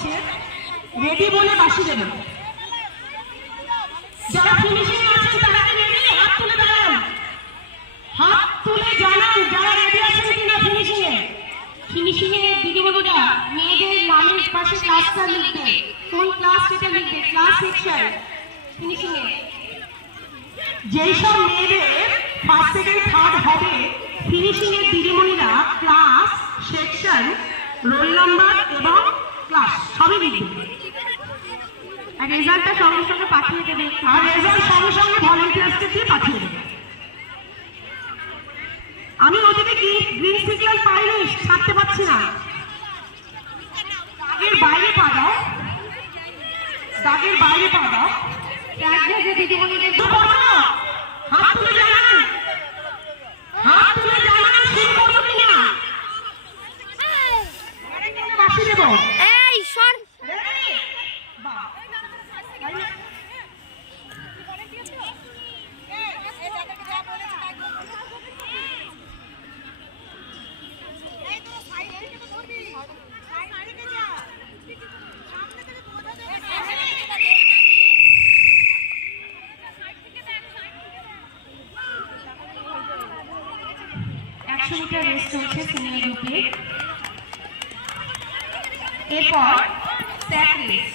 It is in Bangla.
হচ্ছে রেডি বলে বাঁশি দেবে। যারা ফিনিশিং আছেন তারা কি রেডি? হাত তুলে দাঁড়ান, হাত তুলে জানান যারা রেডি আছেন কিনা ফিনিশিং এ। ফিনিশিং এ দিদিমণিরা মেয়েদের নামের পাশে ক্লাসটা লিখবে, কোন ক্লাস সেটা লিখবে, ক্লাস সেকশন। ফিনিশিং এ যেই সব মেয়েদের ফার্স্ট সেকেন্ড থার্ড হবে, ফিনিশিং এর দিদিমণিরা ক্লাস সেকশন রোল নাম্বার এবং ক্লাস সবই লিখবে। আর রেজাল্টটা সঙ্গে সঙ্গে পাঠিয়ে দেবে, আর রেজাল্ট সঙ্গে সঙ্গে ভলান্টিয়ার্সকে দিয়ে পাঠিয়ে দেবে। আমি ওদিকে কি গ্রিন সিগন্যাল পাইনি, ছাড়তে পারছি না। দাগের বাইরে পা দাও, দাগের বাইরে পা দাও। দিদিমণিদের হাত তুলে জানান, হাত তুলে জানান শুরু করবো কিনা, বাঁশি দেবো। এই সর মিটার রেস চলছে সিনিয়র গ্রুপে। এরপর স্যাক রেস।